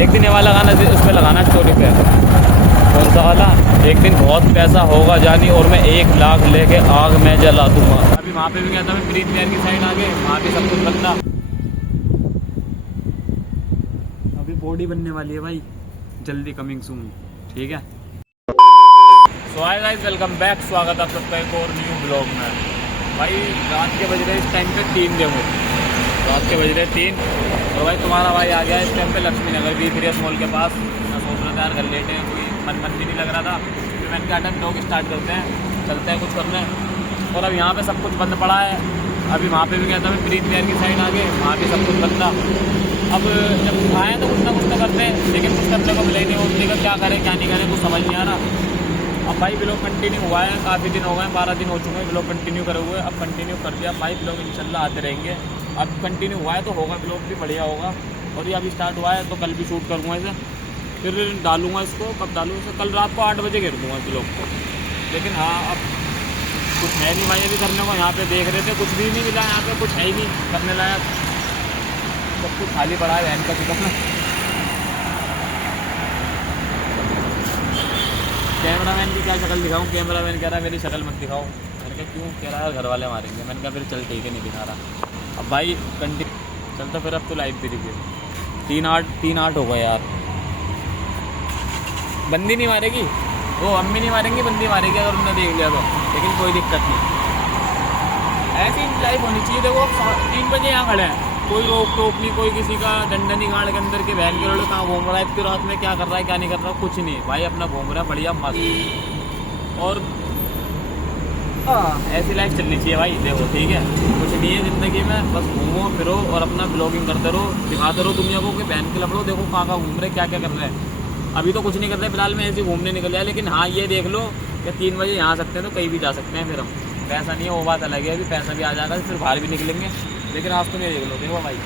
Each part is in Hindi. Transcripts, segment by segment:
एक दिन ये वाला गाना उस पर लगाना स्टोरी पे। कौन सा वाला? एक दिन बहुत पैसा होगा जानी और मैं 1 लाख लेके आग में जला दूंगा। अभी वहाँ पे भी गया था मैं, प्रीत प्यार की साइड आगे, वहाँ भी सब कुछ बनता। अभी बॉडी बनने वाली है भाई, जल्दी कमिंग सून, ठीक है। सो हाय गाइस, वेलकम बैक, स्वागत आप सबका एक और न्यू ब्लॉग में। भाई रात के बज रहे इस टाइम पे 3 देखो, रात के बज रहे 3 और भाई तुम्हारा भाई आ गया इस टाइम पे लक्ष्मी नगर B3S मॉल के पास। मैं सोच रहा था यार घर लेटे हैं, कोई मन भी नहीं लग रहा था, फिर मैंने कहा था ब्लॉग स्टार्ट करते हैं, चलते हैं कुछ करने। और अब यहाँ पे सब कुछ बंद पड़ा है। अभी वहाँ पे भी गया था मैं, प्रीत प्यार की साइड आगे, वहाँ भी सब कुछ बंद था। अब जब आए तो कुछ ना कुछ तो करते हैं, लेकिन कुछ करने को मिले नहीं, उठने का क्या करें क्या नहीं करें कुछ समझ नहीं आ रहा। अब भाई ब्लॉग कंटिन्यू हुआ है, काफ़ी दिन हो गए, 12 दिन हो चुके हैं ब्लॉग कंटिन्यू करे हुए। अब कंटिन्यू कर दिया भाई, ब्लॉग इंशाल्लाह आते रहेंगे। अब कंटिन्यू हुआ है तो होगा, ब्लॉग भी बढ़िया होगा। और ये अभी स्टार्ट हुआ है तो कल भी शूट करूँगा इसे, फिर डालूंगा इसको। कब डालूँ इसे? कल रात को 8 बजे घेर दूँगा ब्लॉग को। लेकिन हाँ, अब कुछ है नहीं भाई अभी करने को। यहाँ पे देख रहे थे, कुछ भी नहीं मिला यहाँ पे, कुछ है ही नहीं करने लायक, सब कुछ खाली पड़ा है बहन का चिकन। कैमरामैन की क्या शक्ल दिखाऊं? कैमरामैन कह रहा है मेरी शक्ल मत दिखाओ। मैंने कहा क्यों? कह रहा है घर वाले मारेंगे। मैंने कहा फिर चल ठीक है, नहीं दिखा रहा। अब भाई कंटिन्यू चलता, फिर अब तो लाइव भी दिखे। 3-8 हो गए यार। बंदी नहीं मारेगी वो, अम्मी नहीं मारेंगी, बंदी मारेगी अगर उन्होंने देख लिया तो। लेकिन कोई दिक्कत नहीं, ऐसी लाइव होनी चाहिए। देखो 3 बजे यहाँ खड़े हैं, कोई रोक टोक नहीं, कोई किसी का डंडा नहीं गाड़ के अंदर के बहन के लोड़े कहाँ घूम रहा है इतनी रात में, क्या कर रहा है क्या नहीं कर रहा, कुछ नहीं भाई, अपना घूम रहा है बढ़िया मस्त। और ऐसी लाइफ चलनी चाहिए भाई। देखो ठीक है, कुछ नहीं है ज़िंदगी में, बस घूमो फिरो और अपना ब्लॉगिंग करते रहो, दिखाते रहो दुनिया को कि बहन के लफड़ो देखो कहाँ घूम रहे, क्या क्या कर रहे हैं। अभी तो कुछ नहीं कर रहे फिलहाल में, ऐसे घूमने निकल जाए। लेकिन हाँ ये देख लो कि 3 बजे यहाँ आ सकते हैं तो कहीं भी जा सकते हैं। फिर हम पैसा नहीं है वो बात अलग है, अभी पैसा भी आ जाएगा फिर बाहर भी निकलेंगे। लेकिन आज तुम ये देख लो, देखो भाई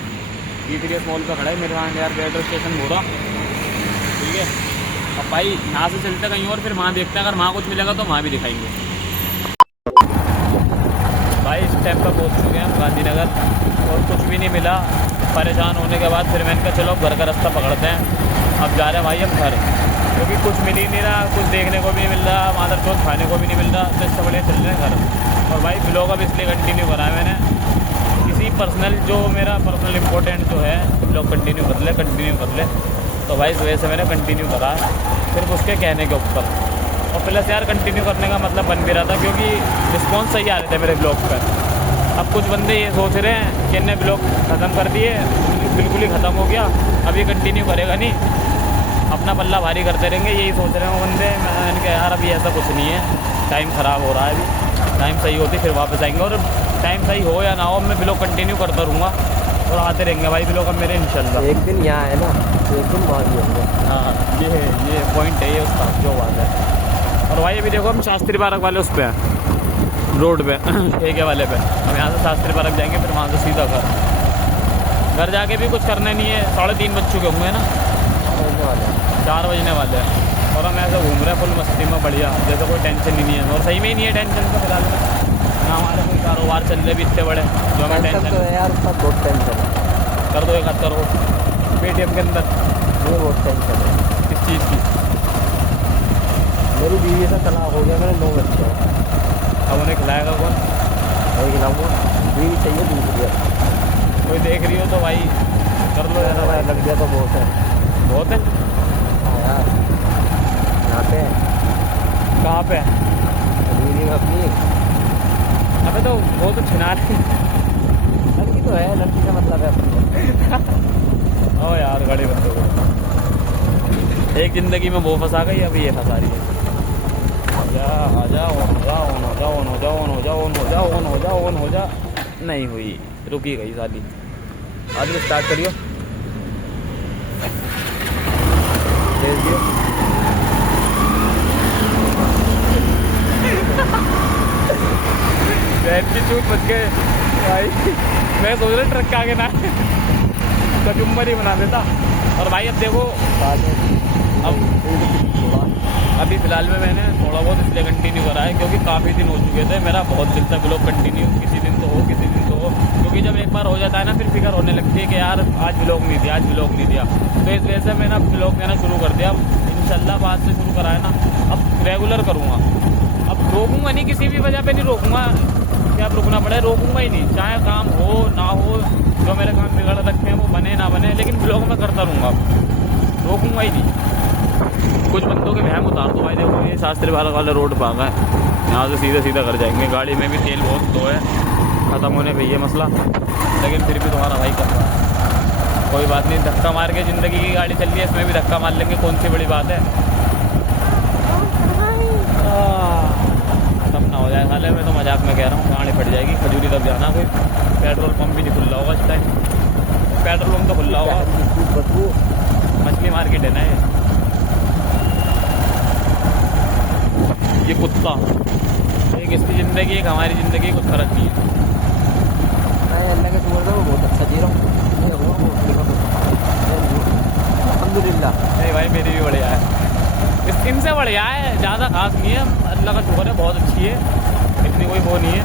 B3S मॉल पर खड़ा है मेरे, वहाँ यार मेट्रो स्टेशन हो रहा, ठीक है। अब भाई यहाँ से चलते कहीं और, फिर वहाँ देखते हैं, अगर वहाँ कुछ मिलेगा तो वहाँ भी दिखाएंगे। भाई इस टाइम पर पहुँच चुके हैं हम गांधीनगर और कुछ भी नहीं मिला। परेशान होने के बाद फिर मैंने कहा चलो घर का रास्ता पकड़ते हैं। अब जा रहे हैं भाई हम घर, क्योंकि कुछ मिल ही नहीं रहा, कुछ देखने को भी नहीं मिल रहा, मादर चौथ खाने को भी नहीं मिल रहा, तो इससे बढ़िया चल रहे हैं घर। और भाई ब्लॉग अब इसलिए कंटिन्यू करा है मैंने, किसी पर्सनल जो मेरा पर्सनल इम्पोर्टेंट जो है ब्लॉग कंटिन्यू कर ले, तो भाई इस वजह से मैंने कंटिन्यू करा है सिर्फ उसके कहने के ऊपर। और प्लस यार कंटिन्यू करने का मतलब बन भी रहा था, क्योंकि रिस्पॉन्स सही आ रहे थे मेरे ब्लॉग पर। अब कुछ बंदे ये सोच रहे हैं कि इन्हें ब्लॉग ख़त्म कर दिए, बिल्कुल ही ख़त्म हो गया, अब ये कंटिन्यू करेगा नहीं, अपना पल्ला भारी करते रहेंगे, यही सोच रहे हैं वो बंदे। मैंने कहा यार अभी ऐसा कुछ नहीं है, टाइम ख़राब हो रहा है, अभी टाइम सही होती फिर वापस आएंगे। और टाइम सही हो या ना हो, मैं ब्लॉग कंटिन्यू करता रहूँगा और आते रहेंगे भाई ब्लॉग अब मेरे इंशाल्लाह। एक दिन यहाँ है ना, एक दिन वहाँ भी होंगे। हाँ ये पॉइंट है, ये उसका जो बात है। और भाई अभी देखो हम शास्त्री पार्क वाले उस पर हैं, रोड पे ठेके वाले पे। हम यहाँ से शास्त्री पार्क जाएंगे, फिर वहाँ से सीधा घर जाके भी कुछ करना नहीं है। 3:30 बज चुके होंगे ना, 4 बजने वाले हैं। और हम ऐसे घूम रहे हैं फुल मस्ती में बढ़िया, जैसे कोई टेंशन ही नहीं है। और सही में ही नहीं है टेंशन तो फिलहाल में ना, हमारे कोई कारोबार चल रहे भी इतने बड़े जो हमें टेंशन तो है यार, उसका बहुत टेंशन है। कर दो एक आध करो पेटीएम के अंदर, ये बहुत टेंशन है। किस चीज़ की? मेरी बीवी का तलाक हो गया, मेरे 9 बच्चे हैं। अब उन्हें खिलाएगा कौन? मैं खिलाऊँगा, बीवी चाहिए दूसरी। कोई देख रही हो तो भाई कर लो यार, भाई लग गया तो बहुत है, बहुत है। हाँ यार, यहाँ पे कहाँ पे? बीवी में अपनी। अबे तो वो तो छिना रही लड़की तो है, लड़की का मतलब है अपनी। ओ यार गाड़ी बंद हो गई। एक ज़िंदगी में वो फंसा गई, अभी ये फंसा रही है। आजा ऑन हो जा। नहीं हुई, रुकी गई शादी। आज स्टार्ट करियो, भेज दियो। चूत बच गए भाई। मैं सोच रहा ट्रक के आगे ना कचुम्बर ही बना देता। और भाई अब देखो, अब अभी फ़िलहाल में मैंने थोड़ा बहुत इसलिए कंटिन्यू करा है क्योंकि काफ़ी दिन हो चुके थे, मेरा बहुत दिल था ब्लॉग कंटिन्यू, किसी दिन तो हो किसी दिन तो हो, क्योंकि क्योंकि जब एक बार हो जाता है ना फिर फिक्र होने लगती है कि यार आज व्लॉग नहीं दिया, आज व्लॉग नहीं दिया। तो इस वजह से मैंने अब व्लॉग देना शुरू कर दिया। अब इंशाल्लाह बाद से शुरू कराया ना, अब रेगुलर करूँगा। अब रोकूंगा नहीं, किसी भी वजह पे नहीं रोकूंगा कि अब रुकना पड़े, रोकूंगा ही नहीं, चाहे काम हो ना हो, जो मेरे काम बिगड़ रखे हैं वो बने ना बने, लेकिन ब्लॉग में करता रहूँगा, रोकूंगा ही नहीं। कुछ बंदों के वहम उतार दो भाई। देखो ये शास्त्री वाला रोड भागा है, यहाँ से सीधा सीधा कर जाएंगे। गाड़ी में भी तेल बहुत लो है, ख़त्म होने पे ये मसला, लेकिन फिर भी तुम्हारा भाई कर रहा है। कोई बात नहीं, धक्का मार के ज़िंदगी की गाड़ी चल रही है, इसमें भी धक्का मार लेंगे, कौन सी बड़ी बात है। खत्म ना हो जाए साले, मैं तो मजाक में कह रहा हूँ, गाड़ी फट जाएगी। खजूरी तब जाना, कोई पेट्रोल पंप भी नहीं खुल रहा होगा इस टाइम। पेट्रोल पंप तो खुल रहा होगा, मछली मार्केट है ना ये कुत्ता। एक इसकी ज़िंदगी, एक हमारी ज़िंदगी, कुछ फर्क नहीं है। मैं अल्लाह के शुक्र से बहुत अच्छा जी रहा हूँ, अल्हम्दुलिल्लाह। नहीं भाई मेरी भी बढ़िया है, इनसे बढ़िया है, ज़्यादा खास नहीं है, अल्लाह का शुक्र है, बहुत अच्छी है, इतनी कोई वो नहीं है।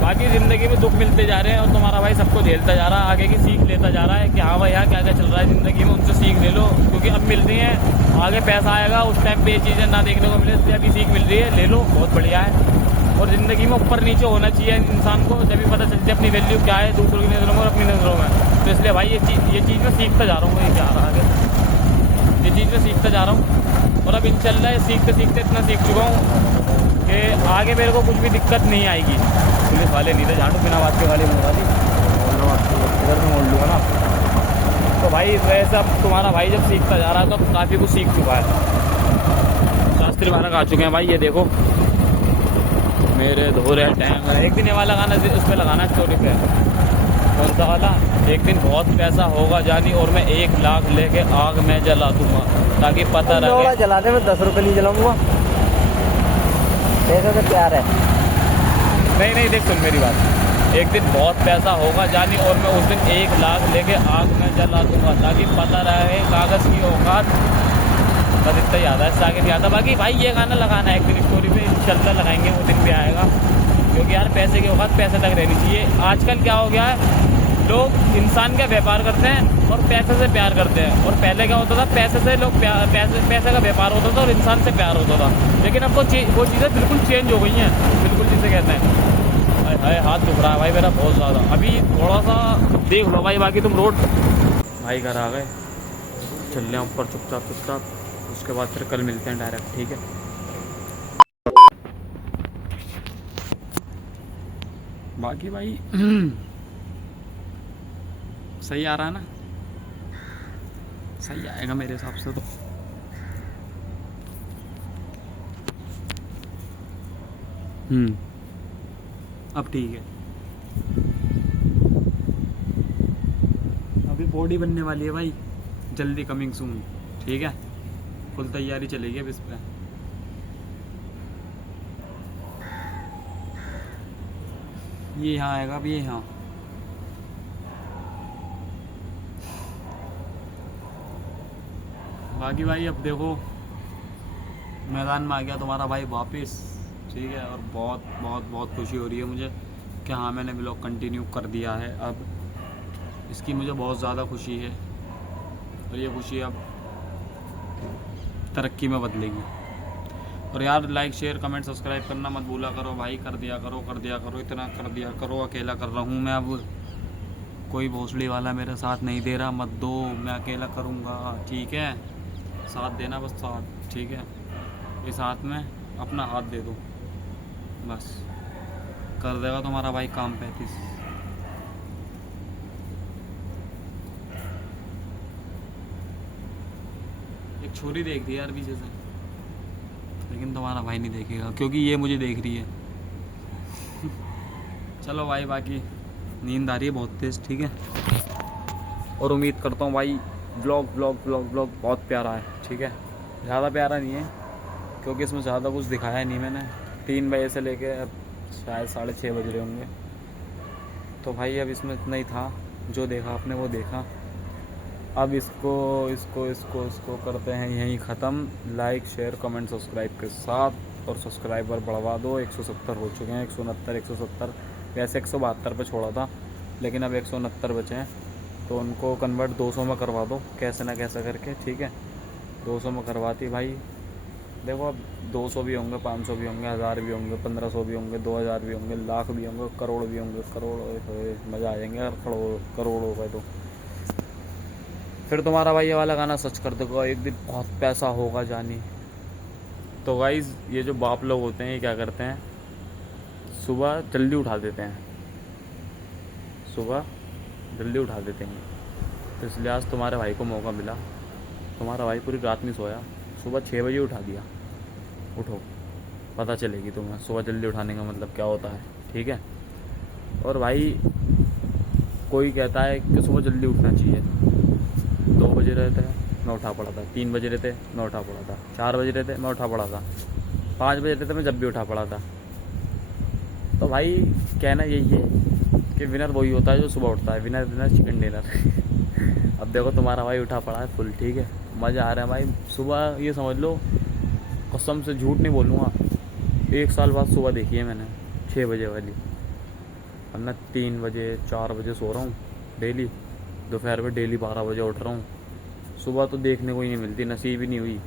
बाकी ज़िंदगी में दुख मिलते जा रहे हैं और तुम्हारा भाई सबको झेलता जा रहा है, आगे की सीख लेता जा रहा है कि हाँ भाई यहाँ क्या क्या चल रहा है ज़िंदगी में, उनसे सीख ले लो, क्योंकि अब मिल रही हैं, आगे पैसा आएगा, उस टाइम पे ये चीज़ें ना देखने को मिले, इसलिए अभी सीख मिल रही है, ले लो, बहुत बढ़िया है। और ज़िंदगी में ऊपर नीचे होना चाहिए इंसान को, जब भी पता चलती है अपनी वैल्यू क्या है दूसरों की नज़रों में और अपनी नज़रों में। तो इसलिए भाई ये चीज़ मैं सीखता जा रहा हूँ, ये क्या आ रहा है, ये चीज़ मैं सीखता जा रहा हूँ। और अब इंशाल्लाह सीखते सीखते इतना सीख चुका हूँ कि आगे मेरे को कुछ भी दिक्कत नहीं आएगी। पुलिस वाले नहीं थे, झाड़ू बिना बात के गाड़ी मोड़ा दी, इधर से मोड़ लूँगा ना। तो भाई वैसा तुम्हारा भाई जब सीखता जा रहा है तो काफ़ी कुछ सीख चुका है। शास्त्री महाराज आ चुके हैं भाई, ये देखो मेरे धोरे टैंक। एक दिन ये वाला गाना उस पर लगाना स्टोरी पे, कौन सा वाला, एक दिन बहुत पैसा होगा जानी और मैं 1 लाख लेके आग में जला दूंगा, ताकि पता रहे। जलाने में 10 रुपये नहीं जलाऊंगा, पैसा तो प्यार है। नहीं देख सुन मेरी बात, एक दिन बहुत पैसा होगा जानी और मैं उस दिन 1 लाख लेके आग में जला दूंगा, ताकि पता रहे कागज़ की औकात। बस इतना याद है, इससे आगे नहीं आता। बाकी भाई ये गाना लगाना है एक दिन स्टोरी पे, इंशाल्लाह लगाएंगे, वो दिन भी आएगा, क्योंकि यार पैसे की औकात पैसे तक रहनी चाहिए। आजकल क्या हो गया है, लोग इंसान का व्यापार करते हैं और पैसे से प्यार करते हैं। और पहले क्या होता था, पैसे से लोग पैसे का व्यापार होता था और इंसान से प्यार होता था, लेकिन अब वो चीज़ें बिल्कुल चेंज हो गई हैं, बिल्कुल जिसे कहते हैं। हाय हाथ दुख रहा है भाई मेरा बहुत ज़्यादा, अभी थोड़ा सा देख लो भाई। बाकी तुम रोड भाई घर आ गए, चल रहे हैं ऊपर चुपचाप, उसके बाद फिर कल मिलते हैं डायरेक्ट, ठीक है। बाकी भाई सही आ रहा है ना, सही आएगा मेरे हिसाब से तो। अब ठीक है, अभी बॉडी बनने वाली है भाई, जल्दी कमिंग सून, ठीक है। फुल तैयारी चलेगी अब इस पर। ये यहाँ आएगा, अब ये यहाँ बाकी भाई अब देखो मैदान में आ गया तुम्हारा भाई वापस, ठीक है। और बहुत बहुत बहुत खुशी हो रही है मुझे कि हाँ मैंने ब्लॉग कंटिन्यू कर दिया है, अब इसकी मुझे बहुत ज़्यादा खुशी है। और ये खुशी अब तरक्की में बदलेगी। और यार लाइक शेयर कमेंट सब्सक्राइब करना मत भूला करो भाई, कर दिया करो, इतना कर दिया करो। अकेला कर रहा हूँ मैं, अब कोई भोसड़ी वाला मेरा साथ नहीं दे रहा, मत दो, मैं अकेला करूँगा, ठीक है। साथ देना बस, साथ, ठीक है। इस हाथ में अपना हाथ दे दो, बस कर देगा तुम्हारा भाई काम 35। एक छोरी देख दी यार पीछे से, लेकिन तुम्हारा भाई नहीं देखेगा क्योंकि ये मुझे देख रही है। चलो भाई, बाकी नींद आ रही है बहुत तेज़, ठीक है। और उम्मीद करता हूँ भाई ब्लॉग बहुत प्यारा है, ठीक है। ज़्यादा प्यारा नहीं है क्योंकि इसमें ज़्यादा कुछ दिखाया नहीं मैंने। 3 बजे से लेके अब शायद 6:30 बज रहे होंगे, तो भाई अब इसमें इतना ही था, जो देखा आपने वो देखा। अब इसको करते हैं यहीं ख़त्म। लाइक शेयर कमेंट सब्सक्राइब के साथ, और सब्सक्राइबर बढ़वा दो, 170 हो चुके हैं, 169 170 वैसे 172 पे छोड़ा था, लेकिन अब 169 बचे हैं, तो उनको कन्वर्ट 200 में करवा दो कैसे ना कैसे करके, ठीक है। 200 में करवाती भाई, देखो अब 200 भी होंगे, 500 भी होंगे, 1000 भी होंगे, 1500 भी होंगे, 2000 भी होंगे, लाख भी होंगे, करोड़ भी होंगे, करोड़ मज़ा आ जाएंगे अगर करोड़ हो गए तो। फिर तुम्हारा भाई ये वाला गाना सच कर देगा, एक दिन बहुत पैसा होगा जानी। तो गाइज़ ये जो बाप लोग होते हैं ये क्या करते हैं, सुबह जल्दी उठा देते हैं, सुबह जल्दी उठा देते हैं। तो इसलिए आज तुम्हारे भाई को मौका मिला, तुम्हारा भाई पूरी रात नहीं सोया, सुबह 6 बजे उठा दिया। उठो, पता चलेगी तुम्हें सुबह जल्दी उठाने का मतलब क्या होता है, ठीक है। और भाई कोई कहता है कि सुबह जल्दी उठना चाहिए, 2 बजे रहते हैं मैं उठा पड़ा था, 3 बजे रहते मैं उठा पड़ा था, 4 बजे रहते मैं उठा पड़ा था, 5 बजे रहते मैं जब भी उठा पड़ा था। तो भाई कहना यही है कि विनर वही होता है जो सुबह उठता है, विनर विनर चिकन डिनर। अब देखो तुम्हारा भाई उठा पड़ा है फुल, ठीक है, मज़ा आ रहा है भाई। सुबह ये समझ लो, कसम से झूठ नहीं बोलूँगा, 1 साल बाद सुबह देखी है मैंने 6 बजे वाली। अब मैं 3 बजे 4 बजे सो रहा हूँ डेली, दोपहर में डेली 12 बजे उठ रहा हूँ। सुबह तो देखने को ही नहीं मिलती, नसीब ही नहीं हुई।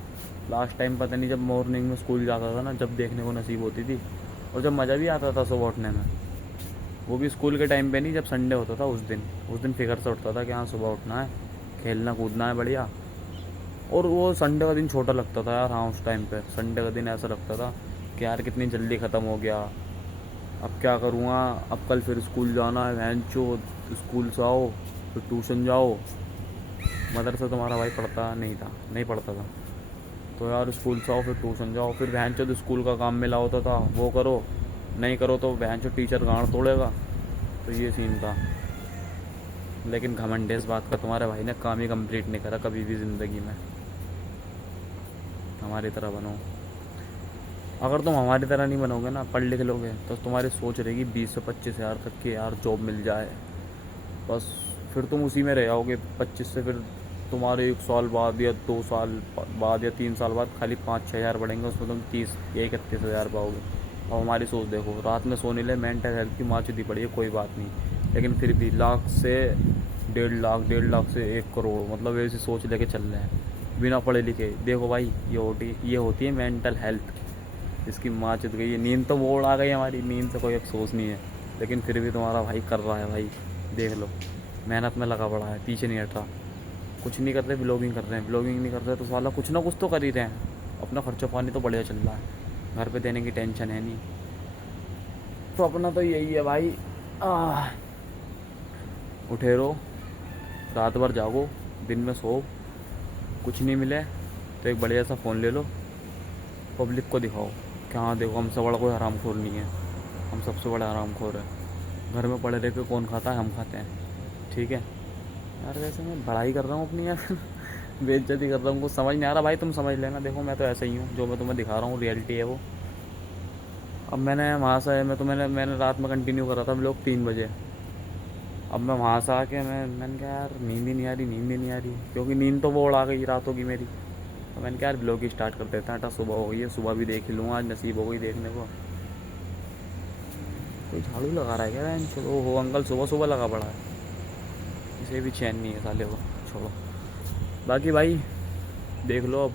लास्ट टाइम पता नहीं जब मॉर्निंग में स्कूल जाता था ना, जब देखने को नसीब होती थी, और जब मज़ा भी आता था सुबह उठने में, वो भी स्कूल के टाइम पे नहीं, जब संडे होता था उस दिन फिक्र से उठता था कि हाँ सुबह उठना है, खेलना कूदना है बढ़िया। और वो संडे का दिन छोटा लगता था यार, हाँ उस टाइम पे संडे का दिन ऐसा लगता था कि यार कितनी जल्दी ख़त्म हो गया, अब क्या करूँगा, अब कल फिर स्कूल जाना है, वैन चो स्कूल से आओ फिर ट्यूशन जाओ। मदरसा तुम्हारा भाई पढ़ता नहीं था, नहीं पढ़ता था, तो यार स्कूल से आओ फिर ट्यूशन जाओ, फिर वैन चो स्कूल का काम मिला होता था, वो करो, नहीं करो तो वैन चो टीचर गांड तोड़ेगा। तो ये सीन था। लेकिन घमंड है इस बात का, तुम्हारे भाई ने काम ही कंप्लीट नहीं करा कभी भी ज़िंदगी में। हमारी तरह बनो, अगर तुम हमारी तरह नहीं बनोगे ना, पढ़ लिख लोगे, तो तुम्हारी सोच रहेगी 20 से 25 हज़ार तक की यार जॉब मिल जाए, बस फिर तुम उसी में रह जाओगे। 25 से फिर तुम्हारे 1 साल बाद या 2 साल बाद या 3 साल बाद खाली 5-6 हज़ार बढ़ेंगे, उसमें तुम 30 या 31 हज़ार पाओगे। और हमारी सोच देखो, रात में सोने ले मेंटल हेल्थ की माँ चुदी पड़ी है, कोई बात नहीं, लेकिन फिर भी लाख से 1.5 लाख से 1 करोड़, मतलब ऐसी सोच लेके चल रहे हैं बिना पढ़े लिखे। देखो भाई ये होती है मेंटल हेल्थ, इसकी माँ चुद गई है। नींद तो वो उड़ा गई हमारी, नींद से कोई अफसोस नहीं है, लेकिन फिर भी तुम्हारा भाई कर रहा है भाई, देख लो मेहनत में लगा पड़ा है, पीछे नहीं हट रहा। कुछ नहीं कर रहे, ब्लॉगिंग कर रहे हैं, ब्लॉगिंग नहीं कर रहे तो साला कुछ ना कुछ तो कर ही रहे हैं, अपना खर्चा पानी तो बढ़िया चल रहा है, घर पे देने की टेंशन है नहीं। तो अपना तो यही है भाई, उठे रहो, रात भर जागो, दिन में सो, कुछ नहीं मिले तो एक बढ़िया सा फ़ोन ले लो, पब्लिक को दिखाओ कि हाँ देखो हमसे बड़ा कोई हरामखोर नहीं है, हम सबसे बड़ा हरामखोर है। घर में पड़े रह के कौन खाता है, हम खाते हैं, ठीक है यार। वैसे मैं बड़ाई कर रहा हूँ अपनी यार, बेइज्जती कर रहा हूँ, कुछ समझ नहीं आ रहा भाई, तुम समझ लेना। देखो मैं तो ऐसा ही हूँ, जो मैं तुम्हें दिखा रहा हूँ रियलिटी है वो। अब मैंने वहाँ से मैंने रात में कंटिन्यू करा था व्लॉग 3 बजे। अब मैं वहाँ से आके मैंने कहा यार नींद ही नहीं आ रही, क्योंकि नींद तो वो उड़ा गई रातों की मेरी। तो मैंने कहा यार व्लॉग ही स्टार्ट कर देते हैं, सुबह हो गई है, सुबह भी देख ही लूँगा, आज नसीब हो गई देखने को। कोई झाड़ू लगा रहा है क्या? चलो हो अंकल सुबह सुबह लगा पड़ा है, इसे भी चैन नहीं है साले को, छोड़ो। बाकी भाई देख लो, अब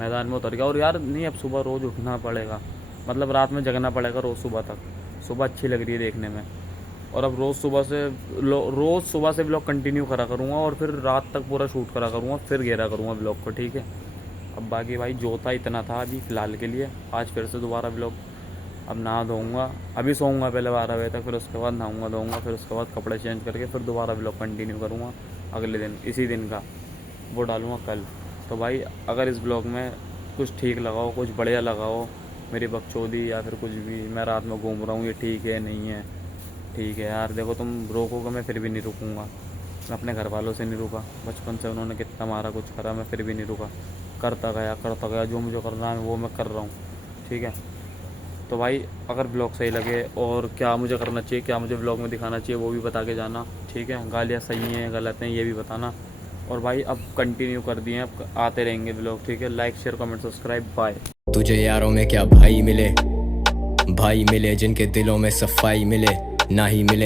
मैदान में उतर गया। और यार नहीं, अब सुबह रोज़ उठना पड़ेगा, मतलब रात में जगना पड़ेगा रोज़ सुबह तक। सुबह अच्छी लग रही है देखने में, और अब रोज़ सुबह से ब्लॉग कंटिन्यू करा करूँगा, और फिर रात तक पूरा शूट करा करूँगा, फिर घेरा करूँगा ब्लॉग को, ठीक है। अब बाकी भाई जो था इतना था अभी फ़िलहाल के लिए। आज फिर से दोबारा ब्लॉग, अब नहा धोऊँगा, अभी सोऊंगा पहले 12 बजे तक, फिर उसके बाद नहाऊँगा धोऊँगा, फिर उसके बाद कपड़े चेंज करके फिर दोबारा ब्लॉग कंटिन्यू करूँगा अगले दिन, इसी दिन का वो डालूँगा कल। तो भाई अगर इस ब्लॉग में कुछ ठीक लगा हो, कुछ बढ़िया लगा हो, मेरी बकचोदी या फिर कुछ भी, मैं रात में घूम रहा हूँ, ये ठीक है नहीं है, ठीक है यार। देखो तुम रोकोगे मैं फिर भी नहीं रुकूँगा, मैं अपने घर वालों से नहीं रुका, बचपन से उन्होंने कितना मारा कुछ करा, मैं फिर भी नहीं रुका, करता गया, जो मुझे करना है वो मैं कर रहा हूँ, ठीक है। तो भाई अगर ब्लॉग सही लगे और क्या मुझे करना चाहिए, क्या मुझे ब्लॉग में दिखाना चाहिए, वो भी बता के जाना, ठीक है। गालियाँ सही हैं गलत हैं ये भी बताना। और भाई अब कंटिन्यू कर दिए, अब आते रहेंगे ब्लॉग, ठीक है। Like share comment subscribe, bye. तुझे यारों में क्या भाई मिले, भाई मिले जिनके दिलों में सफाई मिले, ना ही मिले